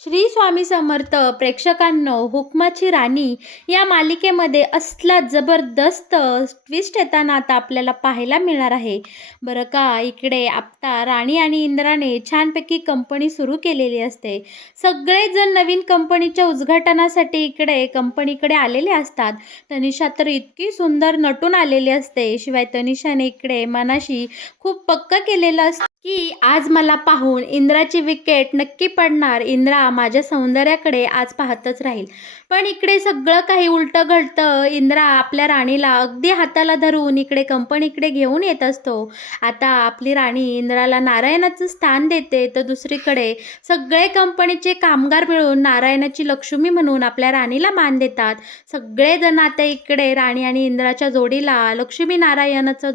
श्री स्वामी समर्थ प्रेक्षकांनो, हुकमाची राणी या मालिकेमध्ये असला जबरदस्त ट्विस्ट येताना आता आपल्याला पाहायला मिळणार आहे. बरं का, इकडे आता राणी आणि इंद्राने छानपैकी कंपनी सुरू केलेली असते. सगळेजण नवीन कंपनीच्या उद्घाटनासाठी इकडे कंपनीकडे आलेले असतात. तनिषा तर इतकी सुंदर नटून आलेली असते. शिवाय तनिषाने इकडे मनाशी खूप पक्का केलेलं असतं की आज मला पाहून इंद्राची विकेट नक्की पडणार. इंद्रा माझ्या सौंदर्याकडे आज पाहतच राहील. पण इकडे सगळं काही उलटं घडतं. इंद्रा आपल्या राणीला अगदी हाताला धरून इकडे कंपनीकडे घेऊन येत असतो. आता आपली राणी इंद्राला नारायणाचं स्थान देते, तर दुसरीकडे सगळे कंपनीचे कामगार मिळून नारायणाची लक्ष्मी म्हणून आपल्या राणीला मान देतात. सगळेजण आता इकडे राणी आणि इंद्राच्या जोडीला लक्ष्मी नारायणाचा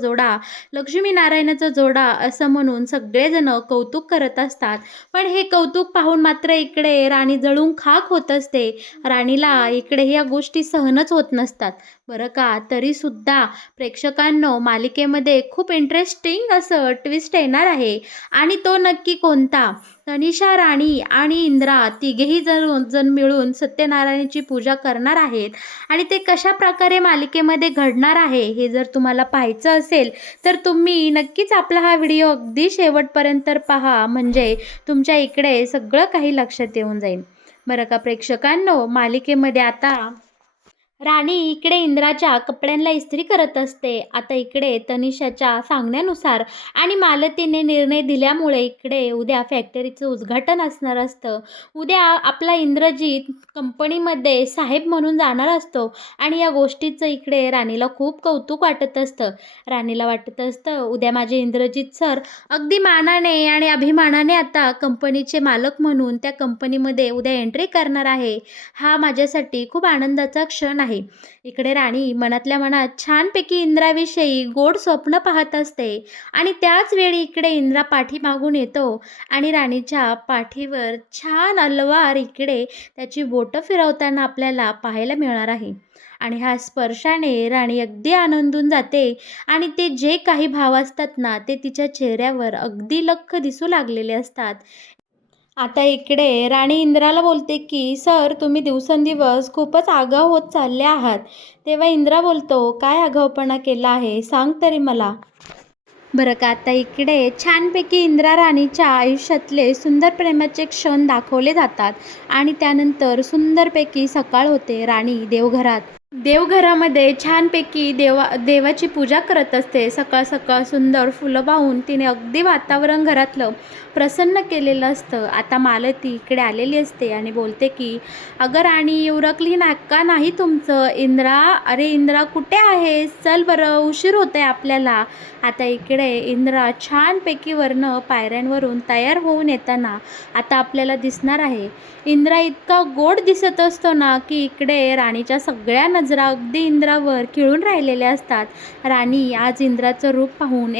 जोडा असं म्हणून सगळेजण कौतुक करत असतात. पण हे कौतुक पाहून मात्र इकडे राणी जळून खाक होत असते. राणीला इकडे या गोष्टी सहनच होत नसतात. बरं का, तरीसुद्धा प्रेक्षकांनो, मालिकेमध्ये खूप इंटरेस्टिंग असं ट्विस्ट येणार आहे. आणि तो नक्की कोणता? तनिषा, राणी आणि इंद्रा तिघेही जण मिळून सत्यनारायणाची पूजा करणार आहेत. आणि ते कशा प्रकारे मालिकेमध्ये घडणार आहे हे जर तुम्हाला पाहायचं असेल तर तुम्ही नक्कीच आपला हा व्हिडिओ अगदी शेवटपर्यंत पहा, म्हणजे तुमच्या इकडे सगळं काही लक्षात येऊन जाईल. बरं का प्रेक्षकांनो, मालिकेमध्ये आता राणी इकडे इंद्राच्या कपड्यांना इस्त्री करत असते. आता इकडे तनिषाच्या सांगण्यानुसार आणि मालतीने निर्णय दिल्यामुळे इकडे उद्या फॅक्टरीचं उद्घाटन असणार असतं. उद्या आपला इंद्रजीत कंपनीमध्ये साहेब म्हणून जाणार असतो. आणि या गोष्टीचं इकडे राणीला खूप कौतुक वाटत असतं. राणीला वाटत असतं उद्या माझे इंद्रजीत सर अगदी मानाने आणि अभिमानाने आता कंपनीचे मालक म्हणून त्या कंपनीमध्ये उद्या एंट्री करणार आहे. हा माझ्यासाठी खूप आनंदाचा क्षण आहे. इकडे राणी मनातल्या मनात छानपैकी इंद्राविषयी गोड स्वप्न पाहत असते. आणि त्याच वेळी इकडे इंद्रा पाठीमागून येतो आणि राणीच्या पाठीवर छान अलवार इकडे त्याची बोटं फिरवताना आपल्याला पाहायला मिळणार आहे. आणि ह्या स्पर्शाने राणी अगदी आनंदून जाते. आणि ते जे काही भाव असतात ना, ते तिच्या चेहऱ्यावर अगदी लख्ख दिसू लागलेले असतात. आता इकडे राणी इंद्राला बोलते की सर, तुम्ही दिवसेंदिवस खूपच आगाऊ होत चालले आहात. तेव्हा इंद्रा बोलतो, काय आगाऊपणा केला आहे सांग तरी मला. बरं का, आता इकडे छानपैकी इंद्रा राणीच्या आयुष्यातले सुंदर प्रेमाचे क्षण दाखवले जातात. आणि त्यानंतर सुंदरपैकी सकाळ होते. राणी देवघरामध्ये छानपैकी देवाची पूजा करत असते. सकाळ सकाळ सुंदर फुलं वाहून तिने अगदी वातावरण घरातलं प्रसन्न केलेलं असतं. आता मालती इकडे आलेली असते आणि बोलते की अगं राणी, उरकली का नाही तुमचं? इंद्रा, अरे इंद्रा कुठे आहेस? चल बरं, उशीर होतोय आपल्याला. आता इकडे इंद्रा छानपैकी वरनं पायऱ्यांवरून तयार होऊन येताना आता आपल्याला दिसणार आहे. इंद्रा इतका गोड दिसत असतो ना की इकडे राणीच्या सगळ्या नजरा अगदी इंद्रावर खिळून राहिलेल्या असतात. राणी आज इंद्राचं रूप पाहून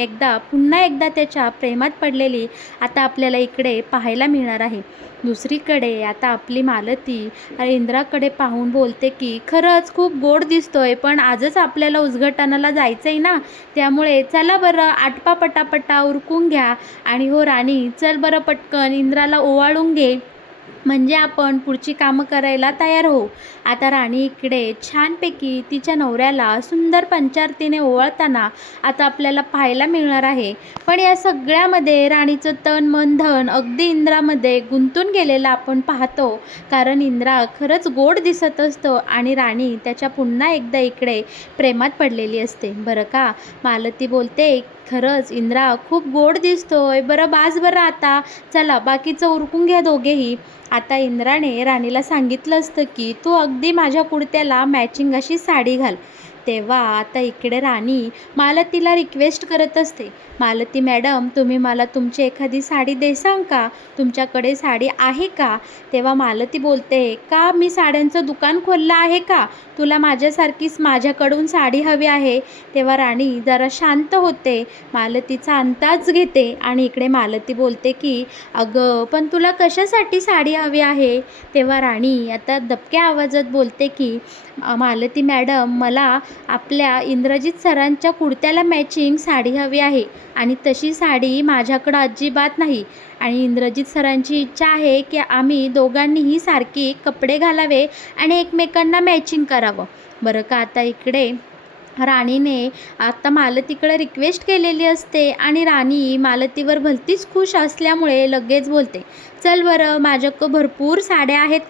पुन्हा एकदा त्याच्या प्रेमात पडलेली आता आपल्याला इकडे पाहायला मिळणार आहे. दुसरीकडे आता आपली मालती इंद्राकडे पाहून बोलते की खरंच खूप गोड दिसतोय, पण आजच आपल्याला उद्घाटनाला जायचंय ना, त्यामुळे चला बरं आटपा पटापटा उरकून घ्या. आणि हो राणी, चल बरं पटकन इंद्राला ओवाळून घे, म्हणजे आपण पुढची कामं करायला तयार हो. आता राणी इकडे छानपैकी तिच्या नवऱ्याला सुंदर पंचारतीने ओवाळताना आता आपल्याला पाहायला मिळणार आहे. पण या सगळ्यामध्ये राणीचं तन मन धन अगदी इंद्रामध्ये गुंतून गेलेलं आपण पाहतो. कारण इंद्रा खरंच गोड दिसत असतो आणि राणी त्याच्या पुन्हा एकदा इकडे प्रेमात पडलेली असते. बरं का, मालती बोलते खरंच इंद्रा खूप गोड दिसतोय. बरं बास बरं, आता चला बाकीचं उरकून घ्या दोघेही. आता इंद्राने राणीला सांगितलं असतं की तू अगदी माझ्या कुर्त्याला मॅचिंग अशी साडी घाल. तेव्हा आता इकडे राणी मालतीला रिक्वेस्ट करत असते, मालती मॅडम, तुम्ही मला तुमची एखादी साडी देसाल का? तुमच्याकडे साडी आहे का? तेव्हा मालती बोलते, का मी साड्यांचं दुकान खोललं आहे का? तुला माझ्यासारखीच माझ्याकडून साडी हवी आहे? तेव्हा राणी जरा शांत होते, मालतीचा अंदाज घेते आणि इकडे मालती बोलते की अगं, पण तुला कशासाठी साडी हवी आहे? तेव्हा राणी आता दबक्या आवाजात बोलते की मालती मॅडम, मला आपल्या इंद्रजित सरांच्या कुर्त्याला मॅचिंग साडी हवी आहे आणि तशी साडी माझ्याकडं अजिबात नाही आणि इंद्रजित सरांची इच्छा आहे की आम्ही दोघांनीही सारखे कपडे घालावे आणि एकमेकांना मॅचिंग करावं. बरं का आता इकडे राणीने आता मालतीकडे रिक्वेस्ट केलेली असते आणि राणी मालतीवर भलतीच खुश असल्यामुळे लगेच बोलते, चल बरं, माझ्याकडं भरपूर साड्या आहेत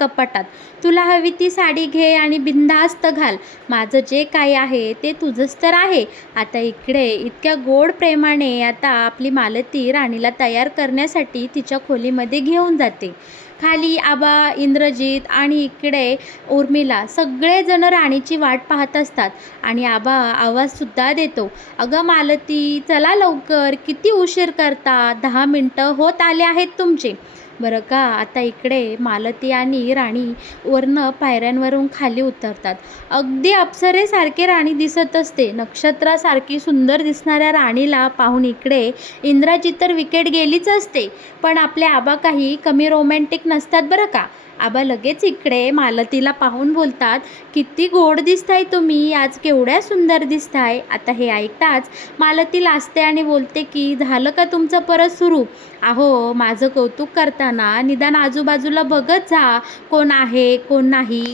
कपाटात. तुला हवी ती साडी घे आणि बिनधास्त घाल. माझं जे काही आहे ते तुझंच तर आहे. आता इकडे इतक्या गोड प्रेमाने आता आपली मालती राणीला तयार करण्यासाठी तिच्या खोलीमध्ये घेऊन जाते. खाली आबा, इंद्रजित आणि इकडे उर्मिला सगळेजण राणीची वाट पाहत असतात आणि आबा आवाजसुद्धा देतो, अगं मालती, चला लवकर, किती उशीर करता, 10 मिनटं होत आले आहेत तुमचे. बरं का आता इकडे मालती आणि राणी वरनं पायऱ्यांवरून खाली उतरतात. अगदी अप्सरेसारखे राणी दिसत असते. नक्षत्रासारखी सुंदर दिसणाऱ्या राणीला पाहून इकडे इंद्राची तर विकेट गेलीच असते. पण आपले आबा काही कमी रोमॅन्टिक नसतात बरं का. आबा लगेच इकडे मालतीला पाहून बोलतात, किती गोड दिसताय तुम्ही आज, केवढ्या सुंदर दिसताय. आता हे ऐकताच मालती लाजते आणि बोलते की झालं का तुमचं परत सुरू. अहो, माझं कौतुक करताना निदान आजूबाजूला बघत जा, कोण आहे कोण नाही.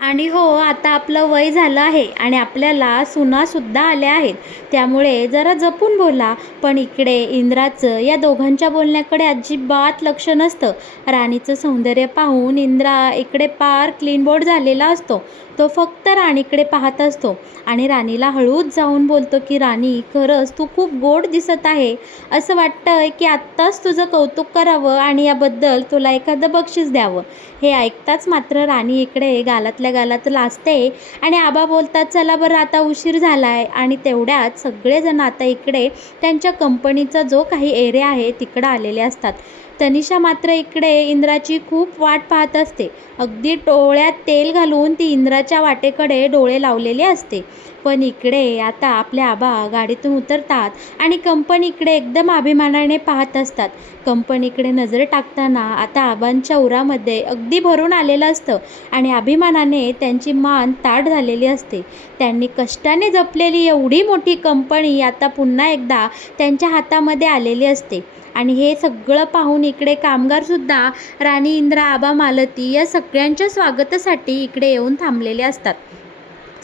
आणि हो, आता आपलं वय झालं आहे आणि आपल्याला सुनासुद्धा आल्या आहेत, त्यामुळे जरा जपून बोला. पण इकडे इंद्राचं या दोघांच्या बोलण्याकडे अजिबात लक्ष नसतं. राणीचं सौंदर्य पाहून इंद्रा इकडे पार क्लीन बोर्ड झालेला असतो. तो फक्त राणीकडे पाहत असतो आणि राणीला हळूच जाऊन बोलतो की राणी, खरंच तू खूप गोड दिसत आहे. असं वाटतंय की आत्ताच तुझं कौतुक करावं आणि याबद्दल तुला एखादं बक्षीस द्यावं. हे ऐकताच मात्र राणी इकडे गालातल्या गालात लाजते आणि आबा बोलतात, चला बरं, आता उशीर झाला आहे. आणि तेवढ्यात सगळेजण आता इकडे त्यांच्या कंपनीचा जो काही एरिया आहे तिकडं आलेले असतात. तनिषा मात्र इकडे इंद्राची खूप वाट पाहत असते. अगदी डोळ्यात तेल घालून ती इंद्राच्या वाटेकडे डोळे लावलेले असते. पण इकडे आता आपले आबा गाडीतून उतरतात आणि कंपनीकडे एकदम अभिमानाने पाहत असतात. कंपनीकडे नजर टाकताना आता आबांच्या उरामध्ये अगदी भरून आलेलं असतं आणि अभिमानाने त्यांची मान ताठ झालेली असते. त्यांनी कष्टाने जपलेली एवढी मोठी कंपनी आता पुन्हा एकदा त्यांच्या हातामध्ये आलेली असते. आणि हे सगळं पाहून इकडे कामगारसुद्धा राणी, इंद्रा, आबा, मालती या सगळ्यांच्या स्वागतासाठी इकडे येऊन थांबलेले असतात.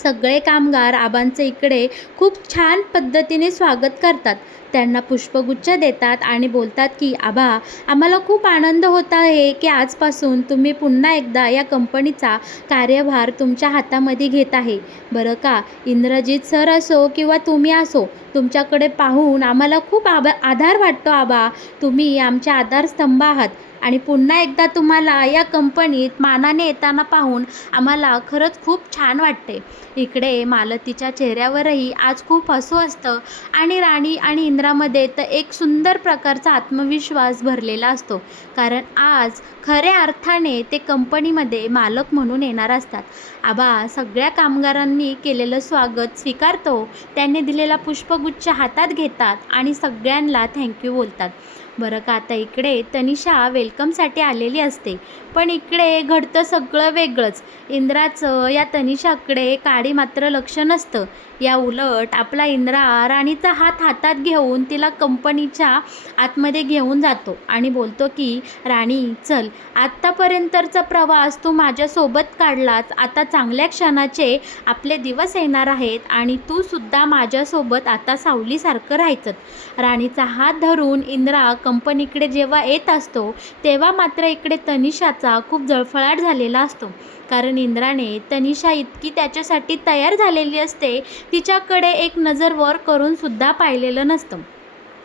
सगळे कामगार आबांचं इकडे खूप छान पद्धतीने स्वागत करतात. त्यांना पुष्पगुच्छ देतात आणि बोलतात की आबा, आम्हाला खूप आनंद होत आहे की आजपासून तुम्ही पुन्हा एकदा या कंपनीचा कार्यभार तुमच्या हातामध्ये घेत आहे. बरं का, इंद्रजित सर असो किंवा तुम्ही असो, तुमच्याकडे पाहून आम्हाला खूप आधार वाटतो आबा. तुम्ही आमचे आधारस्तंभ आहात आणि पुन्हा एकदा तुम्हाला या कंपनीत मानाने येताना पाहून आम्हाला खरंच खूप छान वाटते. इकडे मालतीच्या चेहऱ्यावरही आज खूप हसू असतं आणि राणी आणि इंद्रामध्ये तर एक सुंदर प्रकारचा आत्मविश्वास भरलेला असतो. कारण आज खऱ्या अर्थाने ते कंपनीमध्ये मालक म्हणून येणार असतात. आबा सगळ्या कामगारांनी केलेलं स्वागत स्वीकारतो. त्यांनी दिलेला पुष्पगुच्छ हातात घेतात आणि सगळ्यांना थँक्यू बोलतात. बरं का आता इकडे तनिषा वेलकमसाठी आलेली असते. पण इकडे घडतं सगळं वेगळंच. इंद्राचं या तनिषाकडे काडी मात्र लक्ष नसतं. या उलट आपला इंद्रा राणीचा हात हातात घेऊन तिला कंपनीच्या आतमध्ये घेऊन जातो आणि बोलतो की राणी, चल, आत्तापर्यंतचा प्रवास तू माझ्यासोबत काढलाच, आता चांगल्या क्षणाचे आपले दिवस येणार आहेत आणि तू सुद्धा माझ्यासोबत आता सावलीसारखं राहायचं. राणीचा हात धरून इंद्रा कंपनीकडे जेव्हा येत असतो तेव्हा मात्र इकडे तनिषाचा खूप जळफळाट झालेला असतो. कारण इंद्राने तनिषा इतकी त्याच्यासाठी तयार झालेली असते, तिच्याकडे एक नजर वर करून सुद्धा पाहिलेलं नसतं.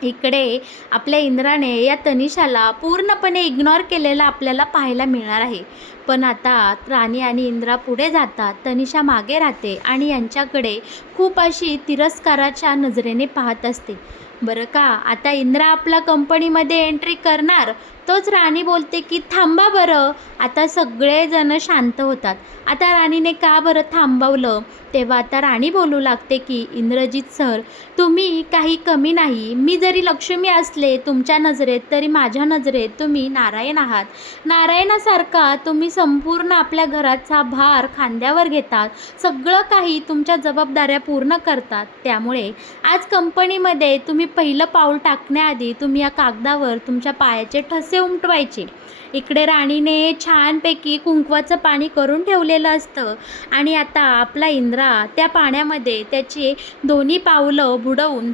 इकडे आपल्या इंद्राने या तनिषाला पूर्णपणे इग्नोर केलेला आपल्याला पाहायला मिळणार आहे. पण आता राणी आणि इंद्रा पुढे जातात, तनिषा मागे राहते आणि यांच्याकडे खूप अशी तिरस्काराच्या नजरेने पाहत असते. बरं का आता इंद्रा आपल्या कंपनीमध्ये एंट्री करणार येतोच राणी बोलते की थांबा बरं. आता सगळेजण शांत होतात. आता राणीने का बरं थांबवलं? तेव्हा आता राणी बोलू लागते की इंद्रजित सर, तुम्ही काही कमी नाही. मी जरी लक्ष्मी असले तुमच्या नजरेत, तरी माझ्या नजरेत तुम्ही नारायण आहात. नारायणासारखा तुम्ही संपूर्ण आपल्या घराचा भार खांद्यावर घेतात. सगळं काही तुमच्या जबाबदाऱ्या पूर्ण करतात. त्यामुळे आज कंपनीमध्ये तुम्ही पहिलं पाऊल टाकण्याआधी तुम्ही या कागदावर तुमच्या पायाचे ठसे उमटवायचे. इकडे राणीने छानपैकी कुंकवाचं पाणी करून ठेवलेलं असतं आणि आता आपला इंद्रा त्या पाण्यामध्ये त्याची दोन्ही पावलं बुडवून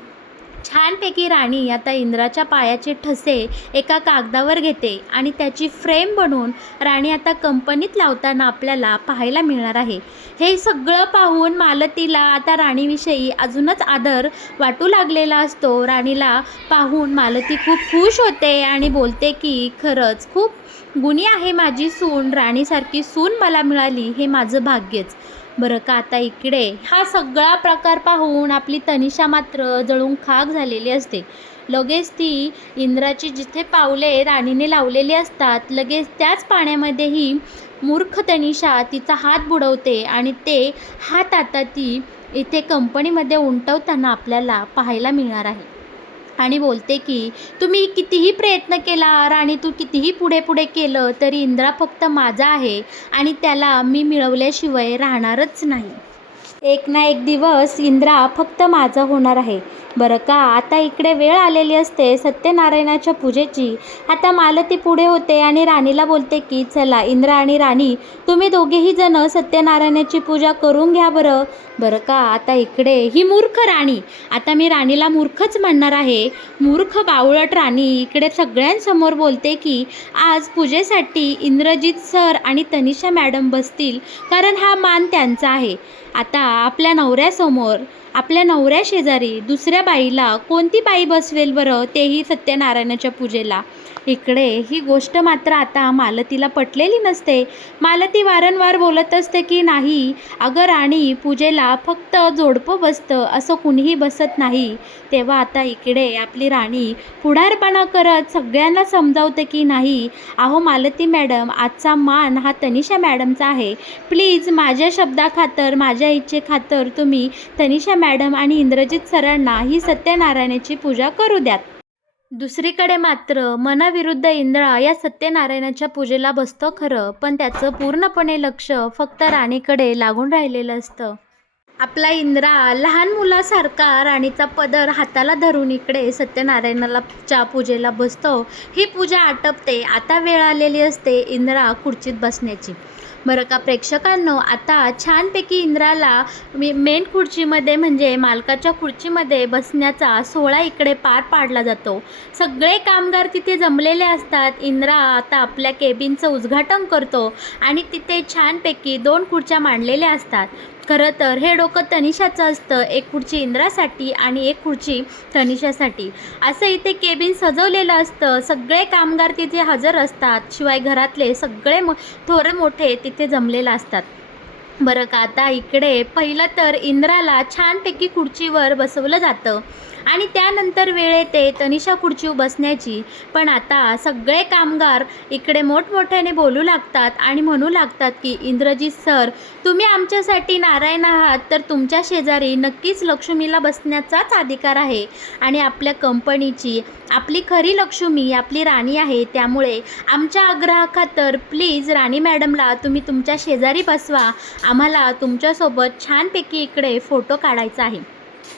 छानपैकी राणी आता इंद्राच्या पायाचे ठसे एका कागदावर घेते आणि त्याची फ्रेम बनवून राणी आता कंपनीत लावताना आपल्याला पाहायला मिळणार आहे. हे सगळं पाहून मालतीला आता राणीविषयी अजूनच आदर वाटू लागलेला असतो. राणीला पाहून मालती खूप खुश होते आणि बोलते की खरंच खूप गुणी आहे माझी सून. राणीसारखी सून मला मिळाली हे माझं भाग्यच. बरं का आता इकडे हा सगळा प्रकार पाहून आपली तनिषा मात्र जळून खाक झालेली असते. लगेच ती इंद्राची जिथे पावले राणीने लावलेली असतात, लगेच त्याच पाण्यामध्ये ही मूर्ख तनिषा तिचा हात बुडवते आणि ते हात आता ती इथे कंपनीमध्ये उमटवताना आपल्याला पाहायला मिळणार आहे. आणि बोलते की तुम्ही कितीही प्रयत्न केला राणी, तू कितीही पुढे पुढे केलं तरी इंद्रा फक्त माझा आहे आणि त्याला मी मिळवल्याशिवाय राहणारच नाही. एक ना एक दिवस इंद्रा फक्त माझा होणार आहे. बरं का आता इकडे वेळ आलेली असते सत्यनारायणाच्या पूजेची. आता मालती पुढे होते आणि राणीला बोलते की चला इंद्रा आणि राणी, तुम्ही दोघेही जण सत्यनारायणाची पूजा करून घ्या बरं. बरं का आता इकडे ही मूर्ख राणी, आता मी राणीला मूर्खच म्हणणार आहे, मूर्ख बावळट राणी इकडे सगळ्यांसमोर बोलते की आज पूजेसाठी इंद्रजित सर आणि तनिषा मॅडम बसतील, कारण हा मान त्यांचा आहे. आता आपल्या नवऱ्यासमोर, आपल्या नवऱ्या शेजारी दुसऱ्या बाईला कोणती बाई बसवेल बरं, तेही सत्यनारायणाच्या पूजेला. इकडे ही गोष्ट मात्र आता मालतीला पटलेली नसते. मालती वारंवार बोलत असते की नाही अगं राणी, पूजेला फक्त जोडपं बसतं, असं कुणीही बसत नाही. तेव्हा आता इकडे आपली राणी पुढारपणा करत सगळ्यांना समजावते की नाही अहो मालती मॅडम, आजचा मान हा तनिषा मॅडमचा आहे. प्लीज माझ्या शब्दाखातर, माझ्या इच्छेखातर तुम्ही तनिषा मॅडम आणि इंद्रजित सरांना ही सत्यनारायणाची पूजा करू द्यात. दुसरीकडे मात्र मनाविरुद्ध इंद्रा या सत्यनारायणाच्या पूजेला बसतो खरं, पण त्याचं पूर्णपणे लक्ष फक्त राणीकडे लागून राहिलेलं असतं. आपला इंद्रा लहान मुलासारखा राणीचा पदर हाताला धरून इकडे सत्यनारायणाच्या पूजेला बसतो. ही पूजा आटपते. आता वेळ आलेली असते इंद्रा खुर्चीत बसण्याची. बरं का प्रेक्षकांनो, आता छानपैकी इंद्राला मेन खुर्चीमध्ये म्हणजे मालकाच्या खुर्चीमध्ये बसण्याचा सोहळा इकडे पार पाडला जातो. सगळे कामगार तिथे जमलेले असतात. इंद्रा आता आपल्या केबिनचं उद्घाटन करतो आणि तिथे छानपैकी 2 खुर्च्या मांडलेल्या असतात. खरं तर हे डोकं तनिषाचं असतं, एक खुर्ची इंद्रासाठी आणि एक खुर्ची तनिषासाठी. असं इथे केबिन सजवलेलं असतं. सगळे कामगार तिथे हजर असतात, शिवाय घरातले सगळे थोरे मोठे तिथे जमलेले असतात. बरं का आता इकडे पहिलं तर इंद्राला छानपैकी खुर्चीवर बसवलं जातं आणि त्यानंतर वेळ येते तनिषा खुर्चीवर बसण्याची. पण आता सगळे कामगार इकडे मोठमोठ्याने बोलू लागतात आणि म्हणू लागतात की इंद्रजित सर, तुम्ही आमच्यासाठी नारायण आहात, तर तुमच्या शेजारी नक्कीच लक्ष्मीला बसण्याचाच अधिकार आहे आणि आपल्या कंपनीची आपली खरी लक्ष्मी आपली राणी आहे. त्यामुळे आमच्या आग्रहाखातर प्लीज राणी मॅडमला तुम्ही तुमच्या शेजारी बसवा. आम्हाला तुमच्यासोबत छानपैकी इकडे फोटो काढायचा आहे.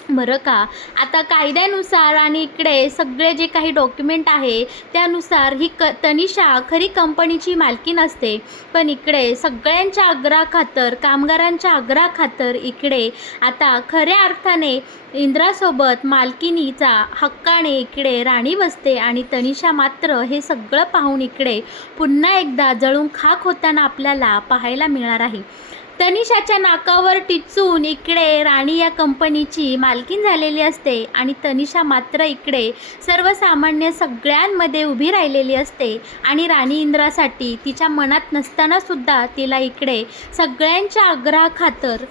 बरं का आता कायद्यानुसार आणि इकडे सगळे जे काही डॉक्युमेंट आहे त्यानुसार ही तनिषा खरी कंपनीची मालकीण असते. पण इकडे सगळ्यांच्या आग्रहाखातर, कामगारांच्या आग्रहाखातर इकडे आता खऱ्या अर्थाने इंद्रासोबत मालकिनीचा हक्काने इकडे राणी बसते आणि तनिषा मात्र हे सगळं पाहून इकडे पुन्हा एकदा जळून खाक होताना आपल्याला पाहायला मिळणार आहे. तनिषाच्या नाकावर टिचून इकडे राणी या कंपनीची मालकीण झालेली असते आणि तनिषा मात्र इकडे सर्वसामान्य सगळ्यांमध्ये उभी राहिलेली असते आणि राणी इंद्रासाठी तिच्या मनात नसतानासुद्धा तिला इकडे सगळ्यांच्या आग्रहाखातर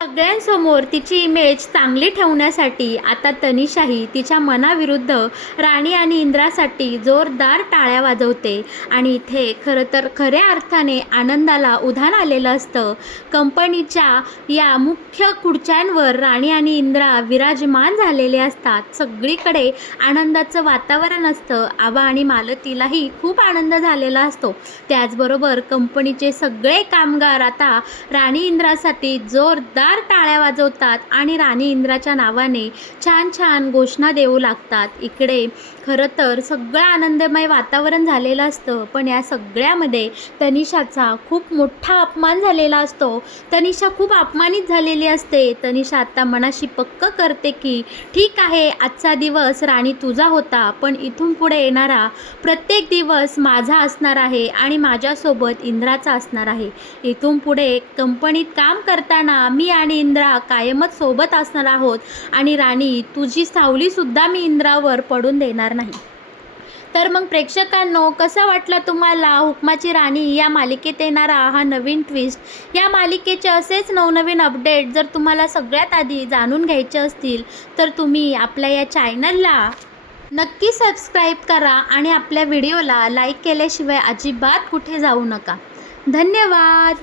सगळ्यांसमोर तिची इमेज चांगली ठेवण्यासाठी आता तनिषाही तिच्या मनाविरुद्ध राणी आणि इंद्रासाठी जोरदार टाळ्या वाजवते. आणि इथे खरं तर खऱ्या अर्थाने आनंदाला उधाण आलेलं असतं. कंपनीच्या या मुख्य खुर्च्यांवर राणी आणि इंद्रा विराजमान झालेले असतात. सगळीकडे आनंदाचं वातावरण असतं. आबा आणि मालतीलाही खूप आनंद झालेला असतो. त्याचबरोबर कंपनीचे सगळे कामगार आता राणी इंद्रासाठी जोरदार टाळ्या वाजवतात आणि राणी इंद्राच्या नावाने छान छान घोषणा देऊ लागतात. इकडे खरं तर सगळं आनंदमय वातावरण झालेलं असतं. पण या सगळ्यामध्ये तनिषाचा खूप मोठा अपमान झालेला असतो. तनिषा खूप अपमानित झालेली असते. तनिषा आता मनाशी पक्क करते की ठीक आहे, आजचा दिवस राणी तुझा होता, पण इथून पुढे येणारा प्रत्येक दिवस माझा असणार आहे आणि माझ्यासोबत इंद्राचा असणार आहे. इथून पुढे कंपनीत काम करताना मी आणि इंद्रा कायमच सोबत असणार आहोत आणि राणी तुझी सावलीसुद्धा मी इंद्रावर पडून देणार नाही. तर मग प्रेक्षकांनो, कसा वाटला तुम्हाला हुकमाची राणी या मालिकेत येणारा हा नवीन ट्विस्ट? या मालिकेचे असेच नवनवीन अपडेट जर तुम्हाला सगळ्यात आधी जाणून घ्यायचे असतील तर तुम्ही आपल्या या चॅनलला नक्की सबस्क्राईब करा आणि आपल्या व्हिडिओला लाईक केल्याशिवाय अजिबात कुठे जाऊ नका. धन्यवाद.